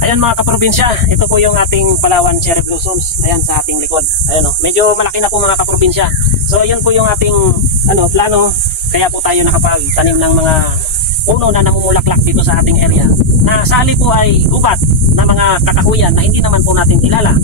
Ayan mga kaprobinsya, ito po yung ating Palawan cherry blossoms. Ayan sa ating likod. Ayan o, medyo malaki na po mga kaprobinsya. So yun po yung ating plano. Kaya po tayo nakapagtanim ng mga puno na namumulaklak dito sa ating area. Na sali po ay gubat na mga kakahuyan na hindi naman po natin kilala.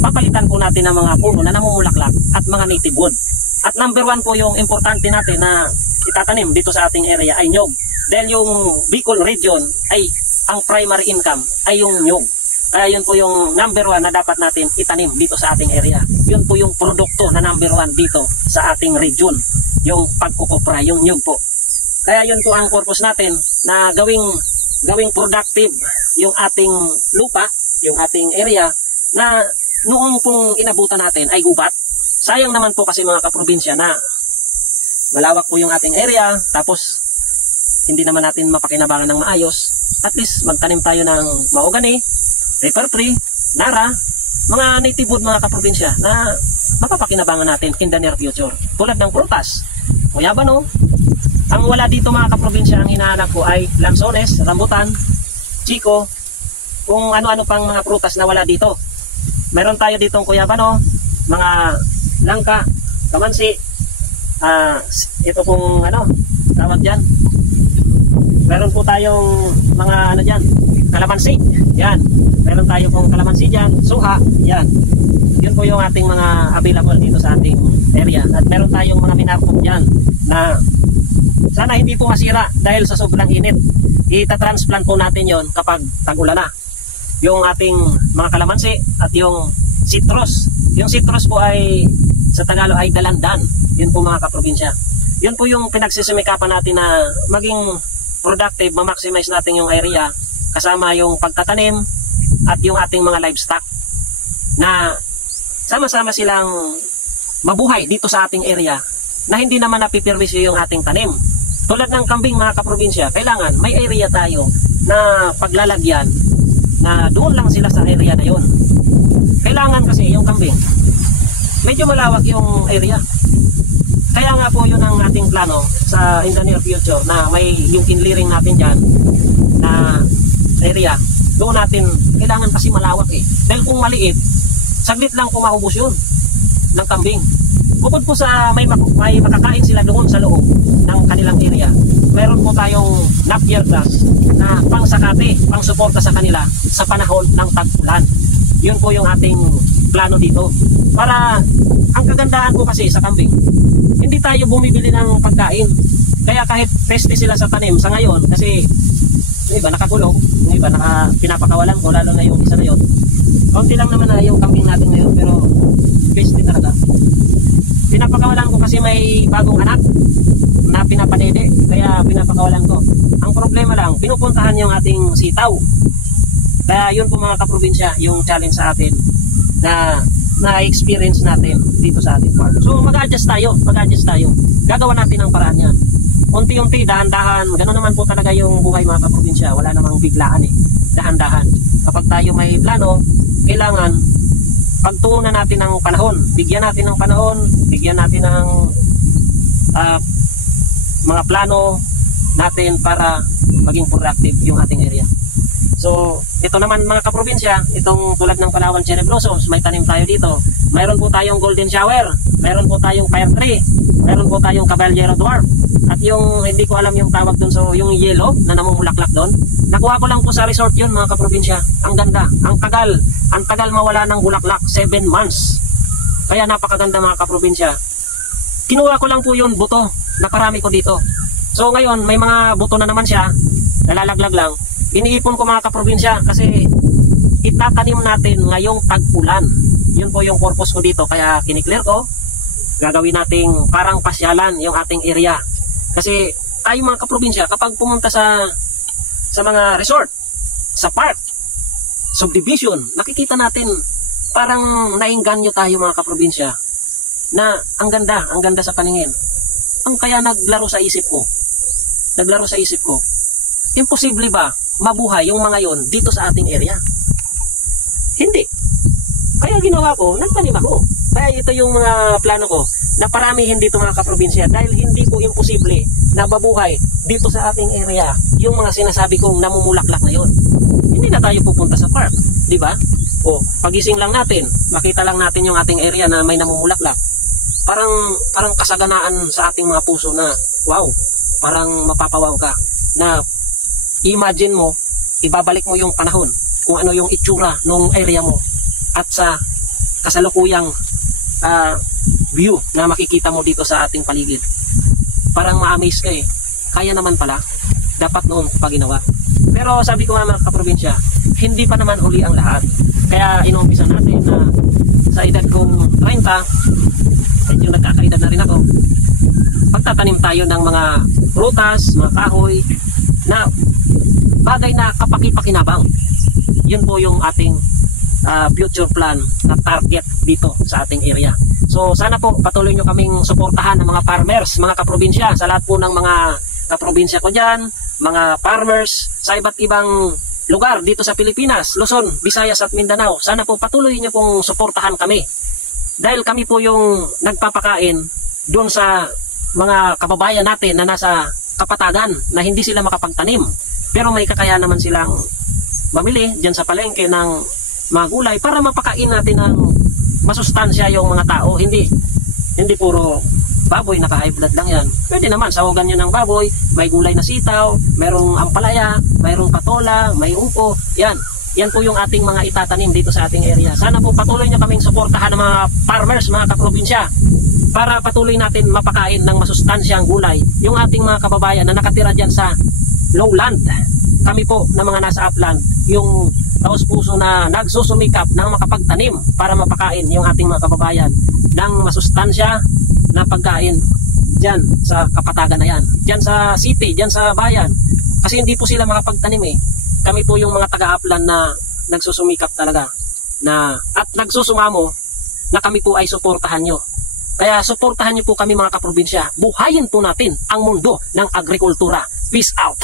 Papalitan po natin ng mga puno na namumulaklak at mga native wood. At number 1 po yung importante natin na itatanim dito sa ating area ay nyog. Dahil yung Bicol region ay ang primary income ay yung nyog. Kaya yun po yung number 1 na dapat natin itanim dito sa ating area. Yun po yung produkto na number 1 dito sa ating region. Yung pagkukupra, yung nyog po. Kaya yun po ang purpose natin na gawing productive yung ating lupa, yung ating area na noong pong inabutan natin ay gubat. Sayang naman po kasi mga kaprobinsya na malawak po yung ating area tapos hindi naman natin mapakinabangan ng maayos. At least magtanim tayo ng mahogany, paper tree, nara, mga native wood mga kaprobinsya na mapapakinabangan natin in the near future. Tulad ng prutas, guyabano. Ang wala dito mga kaprobinsya, ang hinahanap ko ay lansones, rambutan, chico, kung ano-ano pang mga prutas na wala dito. Meron tayo ditong guyabano, mga langka, kamansi, ito pong tawag dyan. Meron po tayong mga dyan, kalamansi. Yan. Meron tayo pong kalamansi dyan, suha. Yan. Yun po yung ating mga available dito sa ating area. At meron tayong mga minarkop dyan na sana hindi po masira dahil sa sobrang init. Itatransplant po natin yon kapag tag-ulan na. Yung ating mga kalamansi at yung citrus. Yung citrus po ay sa Tagalog ay dalandan. Yun po mga kaprobinsya. Yun po yung pinagsisimikapan natin na maging productive, ma-maximize natin yung area kasama yung pagtatanim at yung ating mga livestock na sama-sama silang mabuhay dito sa ating area na hindi naman napipirwisyo yung ating tanim. Tulad ng kambing mga kaprobinsya, kailangan may area tayo na paglalagyan na doon lang sila sa area na yun. Kailangan kasi yung kambing medyo malawak yung area. Kaya nga po yun ang ating plano sa in the near future na may yung inliring natin dyan na area. Doon natin, kailangan kasi malawak eh. Dahil kung maliit, saglit lang kung maubos yun ng kambing. Bukod po sa may makakain sila doon sa loob ng kanilang area, meron po tayong napier grass na pangsakate, pangsuporta sa kanila sa panahon ng tag-ulan. Yun po yung ating plano dito. Para ang kagandahan po kasi sa kambing, hindi tayo bumibili ng pagkain. Kaya kahit peste sila sa tanim sa ngayon, kasi yung iba nakakulong, yung iba pinapakawalan ko, lalo na yung isa na yun. Kaunti lang naman na yung kambing natin ngayon, pero peste talaga. Pinapakawalan ko kasi may bagong anak na pinapadede, kaya pinapakawalan ko. Ang problema lang, pinupuntahan yung ating sitaw. Kaya yun po mga kaprobinsya, yung challenge sa atin na na-experience natin dito sa ating farm. So mag-adjust tayo. Gagawa natin ang paraan yan. Unti-unti, dahan-dahan. Ganoon naman po talaga yung buhay mga kaprobinsya. Wala namang biglaan eh. Dahan-dahan. Kapag tayo may plano, kailangan pagtuunan natin ng panahon. Bigyan natin ng panahon, bigyan natin ng mga plano natin para maging productive yung ating area. So, ito naman mga kaprobinsya, itong tulad ng Palawan cherry blossoms, may tanim tayo dito. Mayroon po tayong golden shower, mayroon po tayong fire tree, mayroon po tayong caballero dwarf. At yung, hindi ko alam yung tawag dun, so yung yellow na namumulaklak dun. Nakuha ko lang po sa resort yun mga kaprobinsya. Ang ganda, ang tagal mawala ng bulaklak, 7 months. Kaya napakaganda mga kaprobinsya. Kinuha ko lang po yun, buto, naparami ko dito. So ngayon, may mga buto na naman siya, nalalaglag lang. Iniipon ko mga kaprobinsya kasi itatanim natin ngayong tag-ulan. Yun po yung purpose ko dito. Kaya kiniklear ko, gagawin nating parang pasyalan yung ating area. Kasi tayo mga kaprobinsya, kapag pumunta sa mga resort, sa park, subdivision, nakikita natin parang nainganyo tayo mga kaprobinsya na ang ganda sa paningin. Ang kaya naglaro sa isip ko, imposible ba mabuhay yung mga yon dito sa ating area? Hindi. Kaya ginawa ko, nagtanim ako. Kaya ito yung mga plano ko na paramihin dito mga kaprobinsya dahil hindi po imposible na mabuhay dito sa ating area yung mga sinasabi kong namumulaklak na yon. Hindi na tayo pupunta sa park, di ba? O pagising lang natin, makita lang natin yung ating area na may namumulaklak. Parang kasaganaan sa ating mga puso na wow, parang mapapawaw ka na imagine mo, ibabalik mo yung panahon kung ano yung itsura ng area mo at sa kasalukuyang view na makikita mo dito sa ating paligid. Parang ma-amaze ka eh. Kaya naman pala, dapat noon pa ginawa. Pero sabi ko nga mga kaprobinsya, hindi pa naman huli ang lahat. Kaya inuumpisa natin na sa edad kong 30, medyo nagkakaedad na rin ako, pagtatanim tayo ng mga prutas, mga kahoy, na bagay na kapaki-pakinabang. Yun po yung ating future plan na target dito sa ating area. So sana po patuloy nyo kaming suportahan ng mga farmers, mga kaprobinsya, sa lahat po ng mga kaprobinsya ko dyan, mga farmers sa iba't ibang lugar dito sa Pilipinas, Luzon, Visayas at Mindanao. Sana po patuloy nyo pong suportahan kami. Dahil kami po yung nagpapakain doon sa mga kababayan natin na nasa kapatagan na hindi sila makapagtanim. Pero may kakayahan naman silang mamili dyan sa palengke ng mga gulay para mapakain natin ng masustansya yung mga tao. Hindi puro baboy, naka-high blood lang yan. Pwede naman, sawagan nyo ng baboy, may gulay na sitaw, mayroong ampalaya, mayroong patola, may upo. Yan po yung ating mga itatanim dito sa ating area. Sana po patuloy nyo kaming suportahan ng mga farmers, mga kaprobinsya, para patuloy natin mapakain ng masustansyang gulay yung ating mga kababayan na nakatira dyan sa lowland. Kami po na mga nasa upland, yung taos puso na nagsusumikap ng makapagtanim para mapakain yung ating mga kababayan ng masustansya na pagkain dyan sa kapatagan na yan, dyan sa city, dyan sa bayan, kasi hindi po sila makapagtanim eh. Kami po yung mga taga-upland na nagsusumikap talaga na, at nagsusumamo na kami po ay suportahan nyo. Kaya suportahan nyo po kami mga kaprobinsya, buhayin po natin ang mundo ng agrikultura. Peace out!